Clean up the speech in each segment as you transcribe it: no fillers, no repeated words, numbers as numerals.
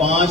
5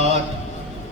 8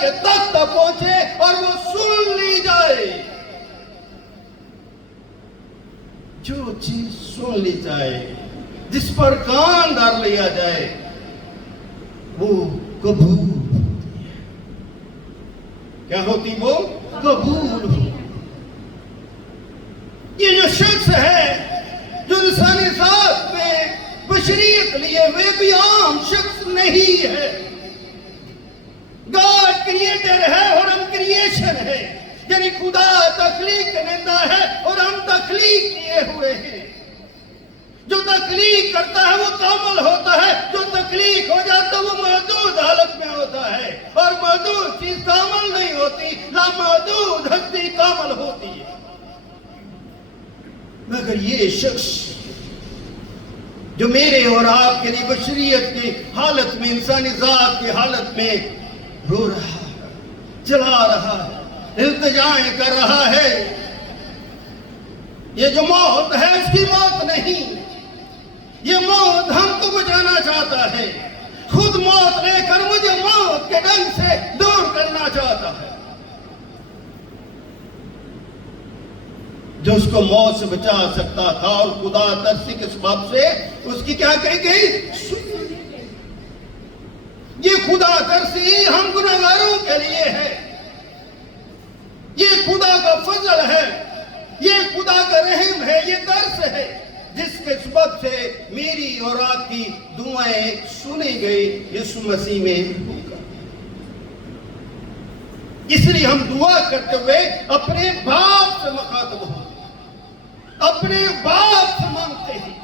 کے تخت تک پہنچے اور وہ سن لی جائے. جو چیز سن لی جائے, جس پر کان ڈال لیا جائے, وہ قبول ہوتی ہے. کیا ہوتی وہ؟ قبول ہوتی. یہ جو شخص ہے جو انسانی ذات میں بشریت لیے وہ بھی عام شخص نہیں ہے. گاڈ کریٹر ہے اور ہم کریشن ہے, یعنی خدا تخلیق کرنے ہے اور ہم تخلیق کیے ہوئے ہیں. جو تخلیق کرتا ہے وہ کامل ہوتا ہے, جو تخلیق ہو جاتا ہے وہ محدود حالت میں ہوتا ہے, اور محدود چیز کامل نہیں ہوتی, لامحدود ہستی کامل ہوتی ہے. مگر یہ شخص جو میرے اور آپ کے لیے بشریت کی حالت میں, انسانی ذات کی حالت میں رو رہا ہے, چلا رہا ہے, التجائیں کر رہا ہے, یہ جو موت ہے اس کی موت نہیں, یہ موت ہم کو بچانا چاہتا ہے. خود موت لے کر مجھے موت کے ڈنگ سے دور کرنا چاہتا ہے. جو اس کو موت سے بچا سکتا تھا, اور خدا ترسی کے سبب سے اس کی کیا کہی گئی؟ یہ خدا ترسی ہم گناہگاروں کے لیے ہے. یہ خدا کا فضل ہے, یہ خدا کا رحم ہے, یہ ترس ہے, جس کے سبب سے میری اور آپ کی دعائیں سنی گئی یسوع مسیح میں. اس لیے ہم دعا کرتے ہوئے اپنے باپ سے مخاطب ہوں, اپنے باپ سے مانگتے ہیں,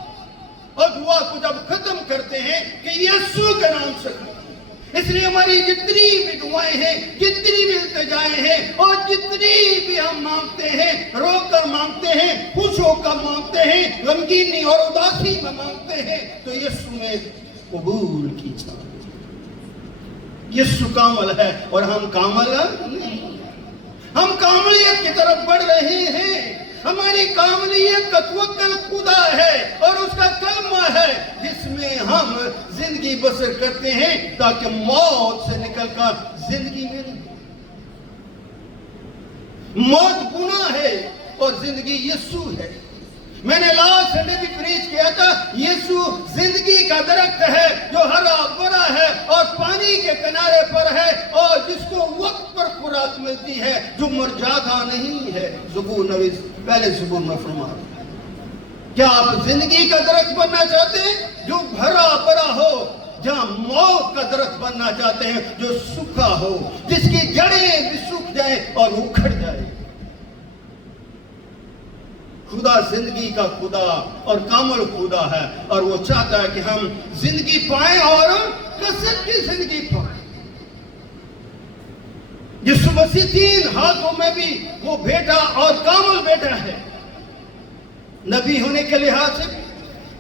اور دعا کو جب ختم کرتے ہیں کہ یسوع کے نام سے کرتے ہیں. اس لیے ہماری جتنی بھی دعائیں ہیں, جتنی بھی التجائیں ہیں, اور جتنی بھی ہم مانگتے ہیں, رو کر مانگتے ہیں, خوش ہو کر مانگتے ہیں, غمگینی اور اداسی میں مانگتے ہیں, تو یسوع میں قبول کی جاتی ہے. یسوع کامل ہے اور ہم کامل نہیں. ہم کاملیت کی طرف بڑھ رہے ہیں. ہماری کاملیت کا توکل خدا ہے اور اس کا کلمہ ہے, جس میں ہم زندگی بسر کرتے ہیں تاکہ موت سے نکل کر زندگی میں نہیں. موت گناہ ہے اور زندگی یسوع ہے. میں نے لاسٹ سنڈے بھی پریچ کیا تھا, یسوع زندگی کا درخت ہے جو ہرا بھرا ہے اور پانی کے کنارے پر ہے, اور جس کو وقت پر خوراک ملتی ہے, جو مرجھاتا نہیں ہے. زبور نویس پہلے زبور میں فرماتا ہے. کیا آپ زندگی کا درخت بننا چاہتے ہیں جو بھرا بھرا ہو, جہاں موت کا درخت بننا چاہتے ہیں جو سوکھا ہو, جس کی جڑیں بھی سوکھ جائیں اور اکھڑ جائیں؟ خدا زندگی کا خدا اور کامل خدا ہے, اور وہ چاہتا ہے کہ ہم زندگی پائیں اور کثرت کی زندگی پائیں. یسوع مسیح 3 ہاتھوں میں بھی وہ بیٹا اور کامل بیٹا ہے. نبی ہونے کے لحاظ سے بھی,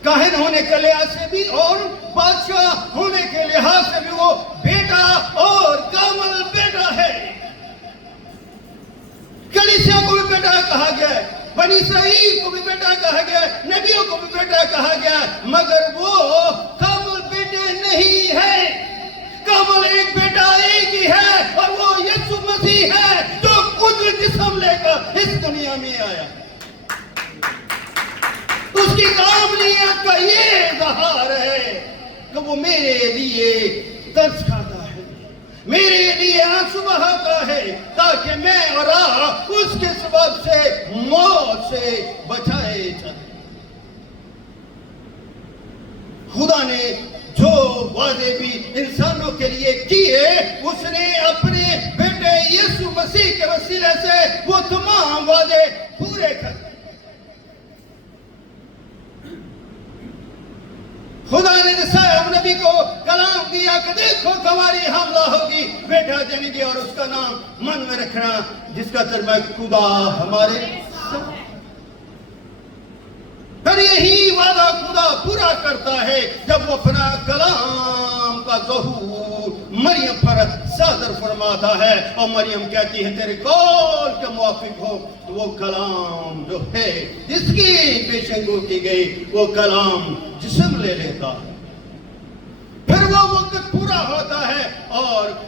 کاہن ہونے کے لحاظ سے بھی, اور بادشاہ ہونے کے لحاظ سے بھی وہ بیٹا اور کامل بیٹا ہے. کلیسیا کو بھی بیٹا کہا گیا ہے, بنی اسرائیل کو بھی بیٹا کہا گیا ہے, نبیوں کو بھی بیٹا کہا گیا ہے, مگر وہ کامل بیٹے نہیں ہے. کامل ایک بیٹا ایک ہی ہے, اور وہ یسوع مسیح ہے جو خود جسم لے کر اس دنیا میں آیا. اس کی کاملیت کا یہ اظہار ہے کہ وہ میرے لیے ترس کھاتا ہے, میرے لیے آنسو بہاتا ہے, تاکہ میں اور آپ اس کے سبب سے موت سے بچائے جائیں. خدا نے جو وعدے بھی انسانوں کے لیے کیے, اس نے اپنے بیٹے یسوع مسیح کے وسیلے سے وہ تمام وعدے پورے کر دیے. خدا نے یسوع نبی کو کلام دیا کہ دیکھو تمہاری حاملہ ہوگی, بیٹا جنیں گے, اور اس کا نام من میں رکھنا جس کا ترجمہ خدا ہمارے ساتھ. پھر یہی وعدہ خدا پورا کرتا ہے جب وہ اپنا کلام کا ظہور مریم پر صادر فرماتا ہے, اور مریم کہتی ہے تیرے قول کے موافق ہو. تو وہ کلام جو ہے جس کی پیشنگو کی گئی, وہ کلام جسم لے لیتا ہے. پھر وہ وقت پورا ہوتا ہے اور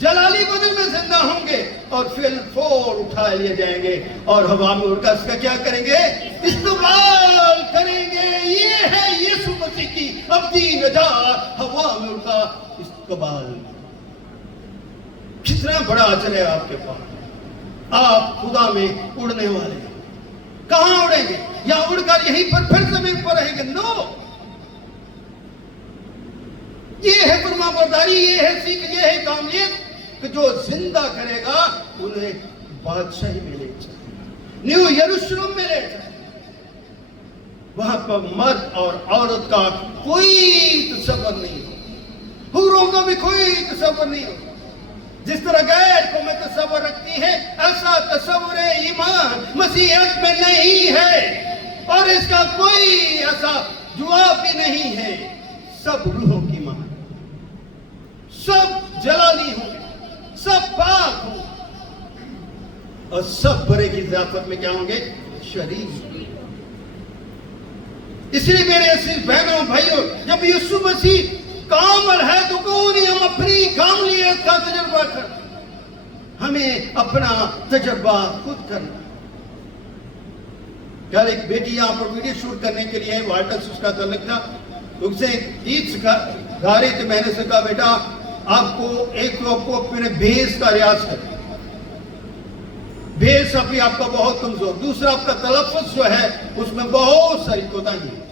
جلالی بدن میں زندہ ہوں گے اور پھر فور اٹھا لیے جائیں گے اور ہوا میں اڑ کر اس کا کیا کریں گے؟ استقبال کریں گے۔ یہ ہے یسوع مسیح کی ابدی نجات، ہوا میں اڑ کر استقبال۔ کتنا بڑا اجر ہے آپ کے پاس، آپ خدا میں اڑنے والے ہیں۔ کہاں اڑیں گے؟ یا اڑ کر یہیں پر پھر زمین پر رہیں گے؟ نو، یہ ہے فرما برداری، یہ ہے سیکھ، یہ ہے کامیت کہ جو زندہ کرے گا انہیں بادشاہی میں لے جائے، نیو یروشلم میں لے جائے۔ وہاں پر مرد اور عورت کا کوئی تصور نہیں ہو، حوروں کا بھی کوئی تصور نہیں ہو۔ جس طرح غیر قومیں تصور رکھتی ہیں، ایسا تصور ایمان مسیحیت میں نہیں ہے، اور اس کا کوئی ایسا جواب بھی نہیں ہے۔ سب روحوں کی ماں، سب جلالی ہوں، سب پاک ہوں، اور سب برے کی ضیافت میں کیا ہوں گے؟ شریک۔ اس لیے میرے عزیز بہنوں بھائیوں، جب یسوع مسیح کامل ہے تو کیوں نہیں ہم اپنی کاملیت کا تجربہ کرنا؟ ہمیں اپنا تجربہ خود کرنا۔ کل ایک بیٹی یہاں پر ویڈیو شوٹ کرنے کے لیے وائٹس اس کا تعلق تھا، اسے گیت گا رہی تھی۔ میں نے سے کہا بیٹا آپ کو اپنے بیس کا ریاض کرنا، بیس ابھی آپ کا بہت کمزور، دوسرا آپ کا تلفظ جو ہے اس میں بہت ساری کوتاہی ہے۔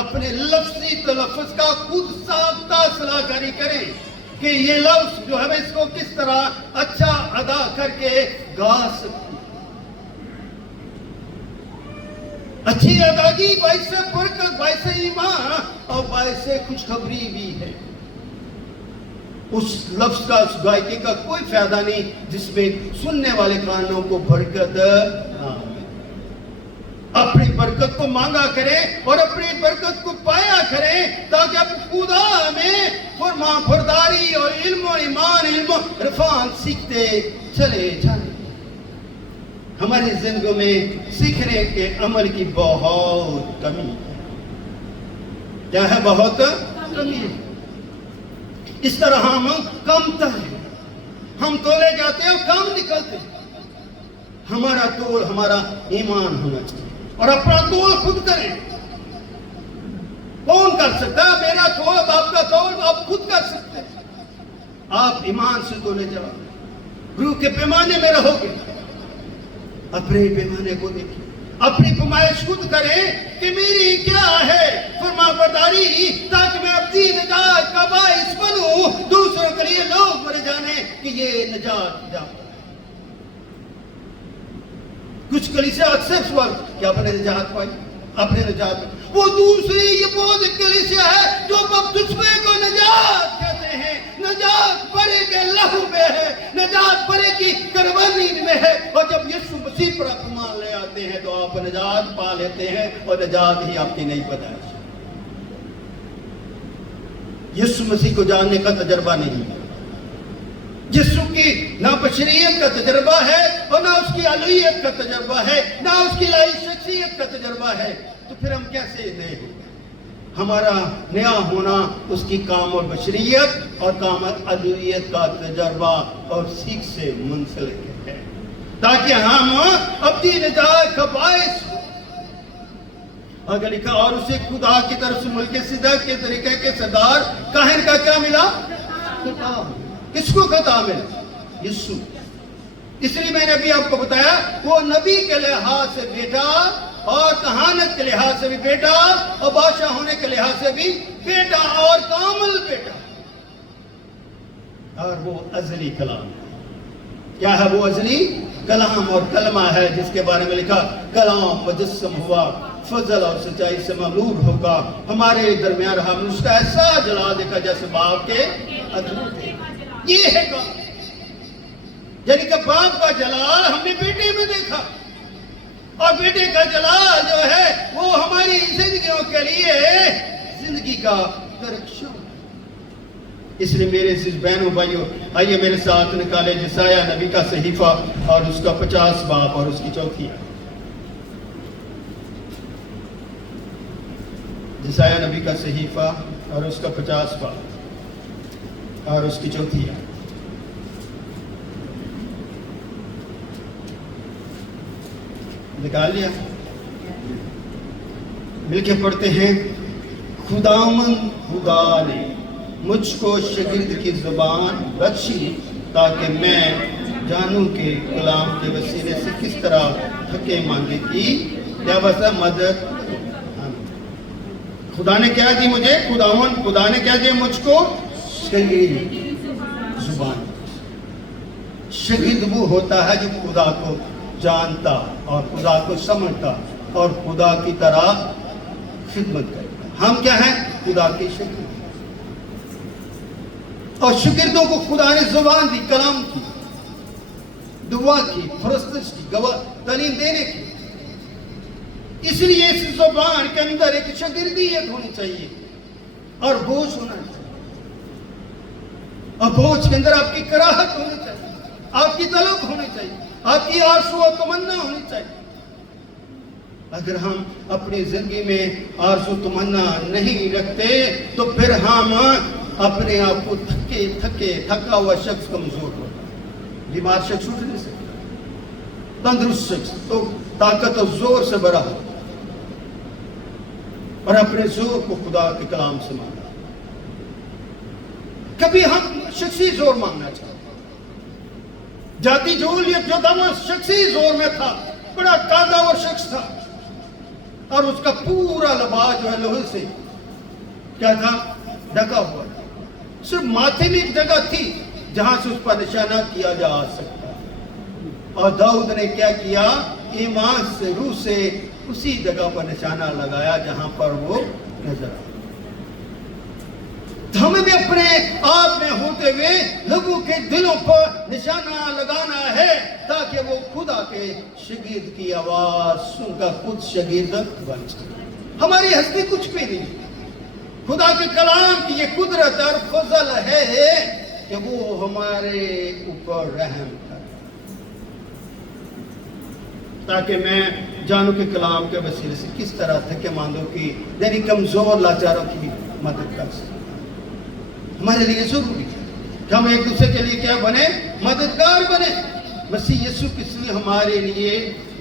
اپنے لفظی تلفظ کا خود ساختہ صلاح کاری کریں کہ یہ لفظ جو ہے اس کو کس طرح اچھا ادا کر کے گا سکتے۔ اچھی اداگی باعث برکت، باعث ایمان اور باعث خوشخبری بھی ہے۔ اس لفظ کا، اس گائکی کا کوئی فائدہ نہیں جس میں سننے والے کانوں کو برکت نہ ہو۔ اپنی برکت کو مانگا کریں اور اپنی برکت کو پایا کریں تاکہ آپ خدا میں فرما برداری اور علم و ایمان، علم و عرفان سیکھتے چلے جائیں۔ ہماری زندگی میں سیکھنے کے عمل کی بہت کمی ہے۔ کیا ہے؟ بہت کمی ہے۔ اس طرح ہم کم تر ہیں، ہم تولے جاتے ہیں اور کم نکلتے ہیں۔ ہمارا تول ہمارا ایمان ہونا چاہیے، اور اپنا تول خود کریں۔ کون کر سکتا ہے؟ میرا تول، آپ کا تول آپ خود کر سکتے ہیں۔ آپ ایمان سے تولے جاؤ، روح کے پیمانے میں رہو گے۔ اپنے پیمانے کو دیکھیں، اپنی پیمائش خود کریں کہ میری کیا ہے فرما برداری، تاکہ میں اپنی نجات کا باعث بنوں، دوسروں کے لیے لوگ مرے جانے کہ یہ نجات جاتا ہے۔ کچھ کلیسیا اکثر سوال کہ آپ نے نجات پائی، اپنے نجات پائی۔ وہ دوسری یہ بہت کلیسیا ہے جو بپتسمے کو نجات کہتے ہیں۔ نجات بڑے کے لہو میں ہے، نجات بڑے کی قربانی میں ہے، اور جب یسوع مسیح پر آپ ایمان لے آتے ہیں تو آپ نجات پا لیتے ہیں، اور نجات ہی آپ کی نئی پیدائش۔ یسوع مسیح کو جاننے کا تجربہ نہیں ہے، یسوع کی نہ بشریت کا تجربہ ہے اور نہ اس کی الوہیت کا تجربہ ہے، نہ اس کی الہی شخصیت کا تجربہ ہے، تو پھر ہم کیسے نئے ہوں؟ ہمارا نیا ہونا اس کی کامل بشریت اور کامل الوہیت کا تجربہ اور سیکھ سے منسلک ہے، تاکہ ہم اپنی نجات کا باعث ہوں۔ اگر لکھا اور اسے خدا کی طرف سے ملک صدق کے طریقے کے سردار کاہن کا کیا ملا؟ خطاب۔ کس کو خطاب ملا؟ یسوع۔ اس لیے میں نے ابھی آپ کو بتایا وہ نبی کے لحاظ سے بیٹا، اور کہانت کے لحاظ سے بھی بیٹا، اور بادشاہ ہونے کے لحاظ سے بھی بیٹا، اور کامل بیٹا، اور وہ ازلی کلام ہے۔ کیا ہے وہ ازلی کلام؟ اور کلمہ ہے جس کے بارے میں لکھا کلام مجسم ہوا، فضل اور سچائی سے مملوء ہوگا، ہمارے درمیان رہا، ہم اس کا ایسا جلال دیکھا جیسے باپ کے ادھور تھے۔ یہ ہے کام، یعنی کہ باپ کا جلال ہم نے بیٹے میں دیکھا، اور بیٹے کا جلال جو ہے وہ ہماری زندگیوں کے لیے زندگی کا ڈائریکشن۔ اس لیے میرے عزیز بہنوں بھائیوں، آئیے میرے ساتھ نکالے جسایہ نبی کا صحیفہ اور اس کا 50 باب اور اس کی چوتھی آیت۔ جسایہ نبی کا صحیفہ اور اس کا 50 باب اور اس کی چوتھی آیت۔ نکال لیا؟ مل کے پڑھتے ہیں، خداوند خدا نے مجھ کو شاگرد کی زبان بخشی تاکہ میں جانوں کہ کلام کے وسیلے سے کس طرح تھکے ماندے کی کیا وجہ مدد۔ خدا نے کیا دی مجھے؟ خدا نے کیا دیا مجھ کو؟ شاگرد زبان۔ شاگرد وہ ہوتا ہے جو خدا کو جانتا اور خدا کو سمجھتا اور خدا کی طرح خدمت کرتا۔ ہم کیا ہیں؟ خدا کے شاگرد۔ اور شاگردوں کو خدا نے زبان دی، کلام کی، دعا کی، پرستش کی، تعلیم دینے کی۔ اس لیے اس زبان کے اندر ایک شاگردیت ہونی چاہیے اور بوجھ ہونا چاہیے، اور بوجھ کے اندر آپ کی کراہت ہونی چاہیے، آپ کی طلب ہونی چاہیے، آپ کی آرزو و تمنا ہونی چاہیے۔ اگر ہم اپنی زندگی میں آرزو تمنا نہیں رکھتے تو پھر ہم اپنے آپ کو تھکا ہوا شخص کمزور ہوتا ہے، بیمار شخص اٹھ نہیں سکتا، تندرست شخص تو طاقت اور زور سے بھرا ہو، اور اپنے زور کو خدا کے کلام سے مانگا۔ کبھی ہم شخصی زور مانگنا چاہتے، جاتی جولیت جو تھا وہ شخصی زور میں تھا، بڑا قانداور شخص تھا، اور اس کا پورا لباس جو ہے لوہے سے کیا تھا؟ ڈھکا ہوا تھا۔ صرف ماتھے میں ایک جگہ تھی جہاں سے اس پر نشانہ کیا جا سکتا، اور داؤد نے کیا کیا؟ ایمان سے، روح سے اسی جگہ پر نشانہ لگایا جہاں پر وہ نظر آیا۔ ہمیں بھی اپنے آپ میں ہوتے ہوئے لوگوں کے دلوں پر نشانہ لگانا ہے تاکہ وہ خدا کے شاگرد کی آواز سن کر خود شاگرد بن سکے۔ ہماری ہستی کچھ بھی نہیں، خدا کے کلام کی یہ قدرت اور فضل ہے کہ وہ ہمارے اوپر رحم کرے، تاکہ میں جانوں کہ کلام کے وسیلے سے کس طرح تھکے ماندوں کی، یعنی کمزور لاچاروں کی مدد کر سکے۔ ہمارے لیے ضروری ہے کہ ہم ایک دوسرے کے لیے کیا بنے؟ مددگار بنے۔ مسیح یسوع اس لیے ہمارے لیے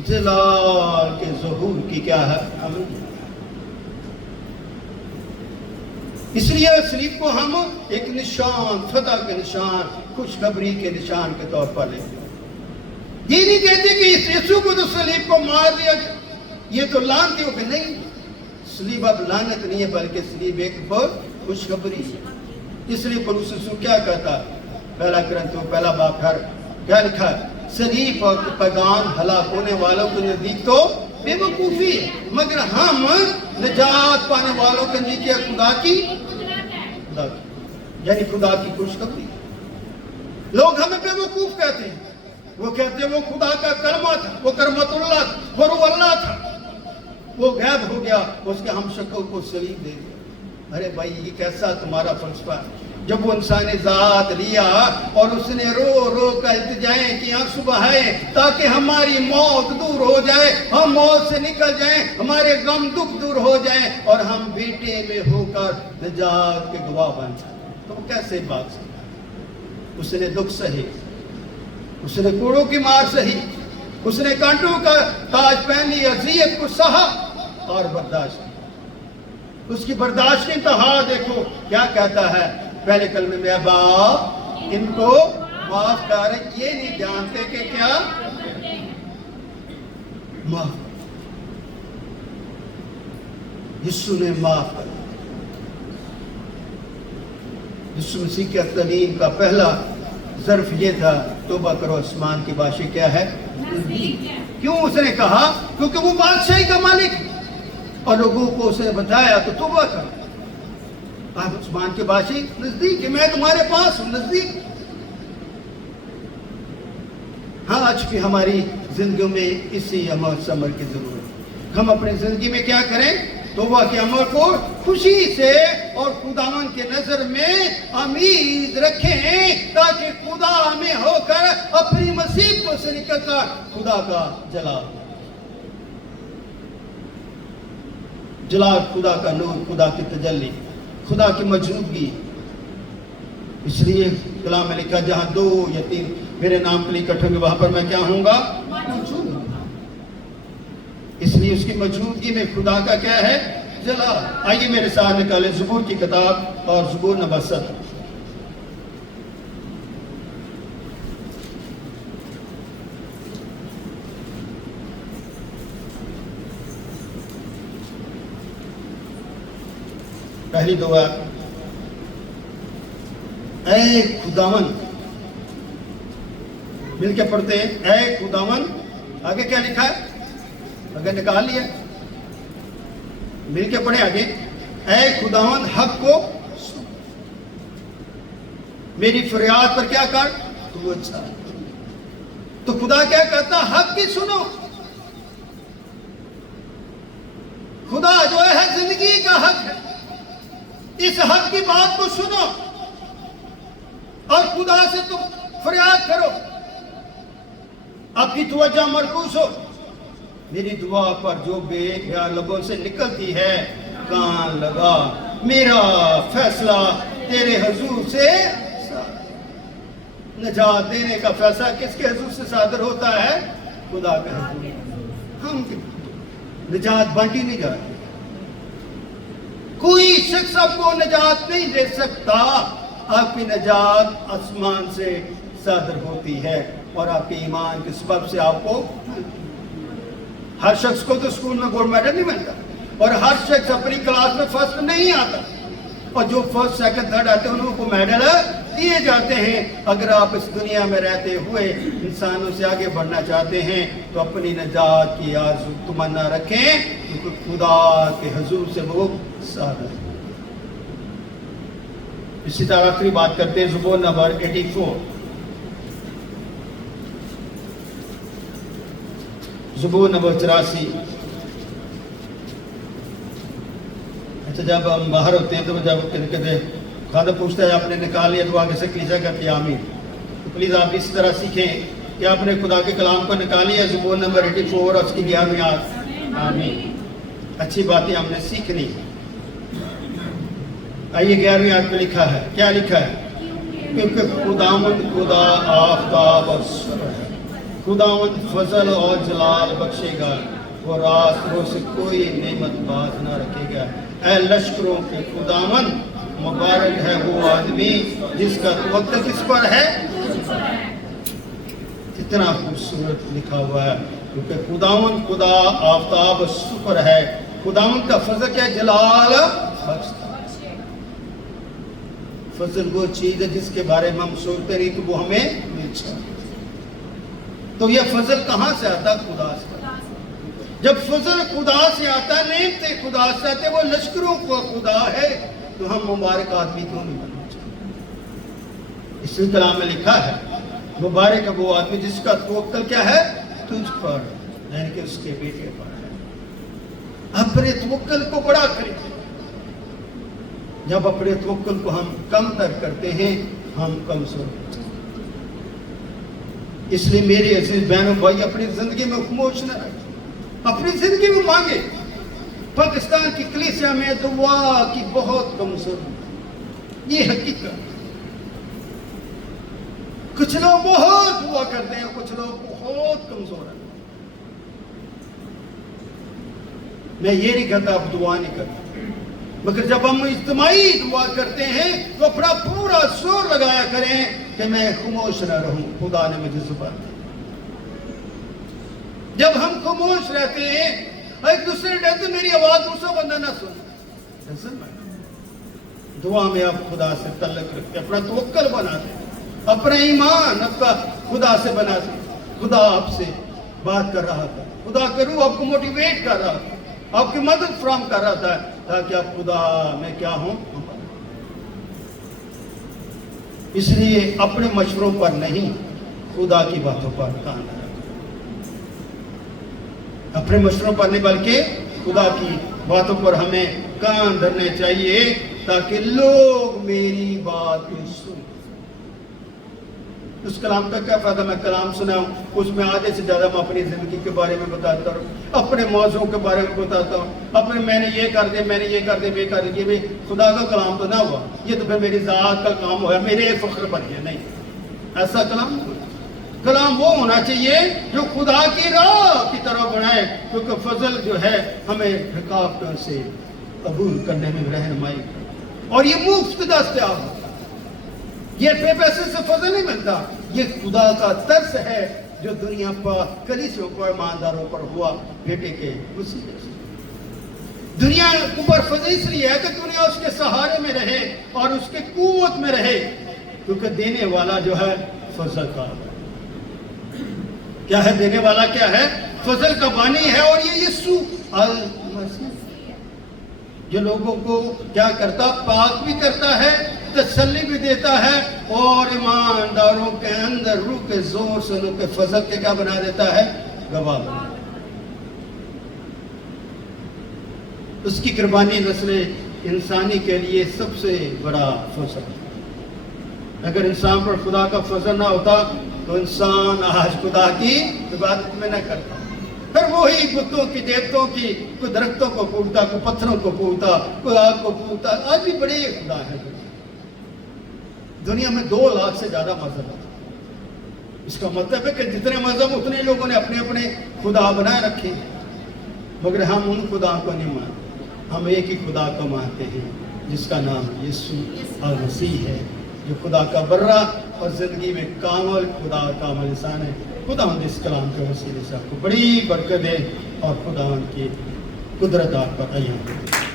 جلال کے ظہور کی کیا ہے؟ اس لیے صلیب کو ہم ایک نشان، فتح کے نشان، خوشخبری کے نشان کے طور پر لیتے ہیں۔ یہ نہیں کہتے کہ اس یسوع کو تو صلیب کو مار دیا، یہ تو لعنتی ہو کہ نہیں، صلیب اب لعنت نہیں ہے بلکہ صلیب ایک بہت خوشخبری ہے۔ اس لیے پولس رسول کیا کہتا؟ پہلا کرنتھیوں پہلا باب کیا لکھا؟ صلیب اور پیغام ہلاک ہونے والوں کے نزدیک تو بے وقوفی ہے، مگر ہم نجات پانے والوں کے نزدیک خدا کی یعنی خدا کی خوشخبری۔ لوگ ہمیں بے وقوف کہتے ہیں، وہ کہتے ہیں وہ خدا کا کلمہ تھا، وہ کرمت اللہ تھا، وہ روح اللہ تھا، وہ غائب ہو گیا، اس کے ہم شکل کو صلیب دے دیا۔ ارے بھائی یہ کیسا تمہارا فلسفہ ہے؟ جب وہ انسانی ذات لیا اور اس نے رو رو کر التجائیں کی، آنسو بہائے تاکہ ہماری موت دور ہو جائے، ہم موت سے نکل جائیں، ہمارے غم دکھ دور ہو جائیں اور ہم بیٹے میں ہو کر نجات کے گواہ بن جائیں، تو وہ کیسے بات سکتا؟ اس نے دکھ سہی، اس نے کوڑوں کی مار سہی، اس نے کانٹوں کا تاج پہن لی، اذیت کو سہا اور برداشت کی۔ اس کی برداشت کی انتہا دیکھو کیا کہتا ہے پہلے کلمے میں، باپ ان کو معاف کر، یہ نہیں جانتے کہ کیا معاف۔ یسوع نے معاف کر، یسوع مسیح کی تعلیم کا پہلا ظرف یہ تھا، توبہ کرو آسمان کی بادشاہی کیا ہے؟ کیوں اس نے کہا؟ کیونکہ وہ بادشاہی کا مالک ہے اور لوگوں کو اس نے بتایا تو توبہ کرو، آپ آسمان کے بادشاہی نزدیک ہے، میں تمہارے پاس ہوں، نزدیک۔ ہاں آج بھی ہماری زندگیوں میں اسی عمل ثمر کی ضرورت ہے۔ ہم اپنی زندگی میں کیا کریں؟ توبہ کے عمل کو خوشی سے اور خداوند کے نظر میں امید رکھیں تاکہ خدا ہمیں ہو کر اپنی مصیبتوں سے نکل کر خدا کا جلال، خدا کا نور، خدا کی تجلی، خدا کی موجودگی۔ اس لیے کلام میں لکھا جہاں 2 یا 3 میرے نام کے لیے اکٹھے ہوں گے وہاں پر میں کیا ہوں گا؟ موجود ہوں۔ اس لیے اس کی موجودگی میں خدا کا کیا ہے؟ جلال۔ آئیے میرے ساتھ نکالیں زبور کی کتاب اور زبور نمبر 7۔ پہلی دعا، اے خداوند، مل کے پڑھتے ہیں، اے خداوند۔ آگے کیا لکھا ہے؟ اگر نکال لیا، مل کے پڑھیں آگے، اے خداوند حق کو سن، میری فریاد پر کیا کر تو اچھا۔ تو خدا کیا کہتا؟ حق کی سنو۔ خدا جو ہے زندگی کا حق ہے، اس حق کی بات کو سنو اور خدا سے تم فریاد کرو، آپ کی توجہ مرکوز ہو۔ میری دعا پر جو بے حیا لبوں سے نکلتی ہے کان لگا، میرا فیصلہ تیرے حضور سے نجات دینے کا فیصلہ کس کے حضور سے صادر ہوتا ہے؟ خدا کا حضور۔ ہم نجات بانٹی نہیں جاتی، کوئی شخص آپ کو نجات نہیں دے سکتا، آپ کی نجات آسمان سے صادر ہوتی ہے اور آپ کے ایمان کے سبب سے آپ کو۔ ہر شخص کو تو اسکول میں گولڈ میڈل نہیں ملتا، اور ہر شخص اپنی کلاس میں فرسٹ نہیں آتا، اور جو فرسٹ سیکنڈ تھرڈ آتے ہیں انہوں کو میڈل دیے جاتے ہیں۔ اگر آپ اس دنیا میں رہتے ہوئے انسانوں سے آگے بڑھنا چاہتے ہیں تو اپنی نجات کی آرزو تمنا رکھیں، کیونکہ خدا کے حضور سے وہ صادر۔ اسی طرح آخری بات کرتے ہیں زبور نمبر 84۔ زبور نمبر 84۔ اچھا، جب ہم باہر ہوتے ہیں تو جب کہتے خادم پوچھتا ہے آپ نے نکال لیا تو آگے سے کلیسا کرتی ہے آمین۔ تو پلیز آپ اس طرح سیکھیں کہ آپ نے خدا کے کلام کو نکال لیا، زبور نمبر 84 اور اس کی 11ویں آیت، آمین۔ اچھی باتیں ہم نے سیکھنی۔ آئیے 11ویں آیت میں لکھا ہے، کیا لکھا ہے؟ کیونکہ خداوند خدا آفتاب اور سورج ہے، خداوند فضل اور جلال بخشے گا، وہ راست رو سے کوئی نعمت باز نہ رکھے گا۔ اے لشکروں کے خداوند، مبارک ہے وہ آدمی جس کا توقع کس پر ہے؟ کتنا خوبصورت لکھا ہوا ہے، کیونکہ خداوند خدا آفتاب اور سپر ہے۔ خداوند کا فضل کیا؟ جلال بخشتا۔ فضل وہ چیز ہے جس کے بارے میں ہم سوچتے رہی کہ وہ ہمیں مل جائے۔ تو یہ فضل کہاں سے آتا؟ خدا سے۔ جب فضل خدا سے آتا، نعمتیں خدا سے آتے، وہ لشکروں کو خدا ہے، تو ہم مبارک آدمی کیوں نہیں بننا چاہتے؟ اسی کلام میں لکھا ہے، مبارک ہے وہ آدمی جس کا توکل کیا ہے؟ تجھ پر، یعنی کہ اس کے بیٹے پر ہے۔ اپنے توکل کو بڑا کریں۔ جب اپنے توکل کو ہم کم تر کرتے ہیں ہم کمزور ہوتے ہیں۔ اس لیے میرے عزیز بہنوں بھائی، اپنی زندگی میں خاموش نہ رہیں، اپنی زندگی میں مانگے۔ پاکستان کی کلیسیا میں دعا کی بہت کمزور، یہ حقیقت۔ کچھ لوگ بہت دعا کرتے ہیں، کچھ لوگ بہت کمزور ہیں۔ میں یہ نہیں کہتا آپ دعا نہیں کرتے، مگر جب ہم اجتماعی دعا کرتے ہیں تو اپنا پورا زور لگایا کریں کہ میں خاموش نہ رہوں، خدا نے مجھے زبان دی۔ جب ہم خاموش رہتے ہیں، ایک دوسرے ڈرتے میری آواز دوسرا بندہ نہ سنے، دعا میں آپ خدا سے تعلق رکھتے، اپنا توکل بناتے، اپنا ایمان اپنا خدا سے بناتے۔ خدا آپ سے بات کر رہا تھا، خدا کا روح آپ کو موٹیویٹ کر رہا تھا، آپ کی مدد فراہم کر رہا تھا، تاکہ آپ خدا میں کیا ہوں۔ اس لیے اپنے مشوروں پر نہیں، خدا کی باتوں پر کان رکھیں۔ اپنے مشوروں پر نہیں بلکہ خدا کی باتوں پر ہمیں کان دھرنے چاہیے، تاکہ لوگ میری بات کو سنیں۔ اس کلام کا کیا فائدہ؟ میں کلام سناؤں، اس میں آدھے سے زیادہ میں اپنی زندگی کے بارے میں بتاتا ہوں، اپنے موضوع کے بارے میں بتاتا ہوں، اپنے میں نے یہ کر دیا، میں نے یہ کر دیا، یہ کر دیا۔ یہ خدا کا کلام تو نہ ہوا، یہ تو پھر میری ذات کا کام ہوا، میرے فخر بن گیا۔ نہیں، ایسا کلام نہیں۔ کلام کام وہ ہونا چاہیے جو خدا کی راہ کی طرف بڑھائے، کیونکہ فضل جو ہے ہمیں رکاوٹوں سے عبور کرنے میں رہنمائی کرے، اور یہ مفت دستیاب ہوتا ہے، یہ بے پیسے سے فضل نہیں ملتا، یہ خدا کا ترس ہے جو دنیا پر کلیسیوں پر ایمانداروں پر ہوا بیٹے کے وسیلے سے۔ دنیا اوپر فضل اس لیے ہے کہ دنیا اس کے سہارے میں رہے اور اس کے قوت میں رہے، کیونکہ دینے والا جو ہے فضل کا کیا ہے، دینے والا کیا ہے، فضل کا بانی ہے، اور یہ یسوع المسیح جو لوگوں کو کیا کرتا، پاک بھی کرتا ہے، تسلی بھی دیتا ہے، اور ایمانداروں کے اندر روح کے زور سے ان کے فضل کے کیا بنا دیتا ہے، گواہ بنا۔ اس کی قربانی نسل انسانی کے لیے سب سے بڑا فضل ہے۔ اگر انسان پر خدا کا فضل نہ ہوتا تو انسان آج خدا کی عبادت میں نہ کرتا، پھر وہی بتوں کی، دیوتوں کی، کوئی درختوں کو پوجتا، کوئی پتھروں کو پوجتا، کوئی آگ کو پوجتا۔ آج بھی بڑے خدا ہے دنیا میں، 2 لاکھ سے زیادہ مذہب ہے۔ اس کا مطلب ہے کہ جتنے مذہب اتنے لوگوں نے اپنے اپنے خدا بنائے رکھے، مگر ہم ان خدا کو نہیں مانتے، ہم ایک ہی خدا کو مانتے ہیں جس کا نام یسوع المسیح ہے، جو خدا کا برہ اور زندگی میں کامل خدا کا عمل انسان ہے۔ خدا ہم اس کلام کے وسیلے سے آپ کو بڑی برکت دے اور خدا ان کی قدرت آپ پر عیاں کرے۔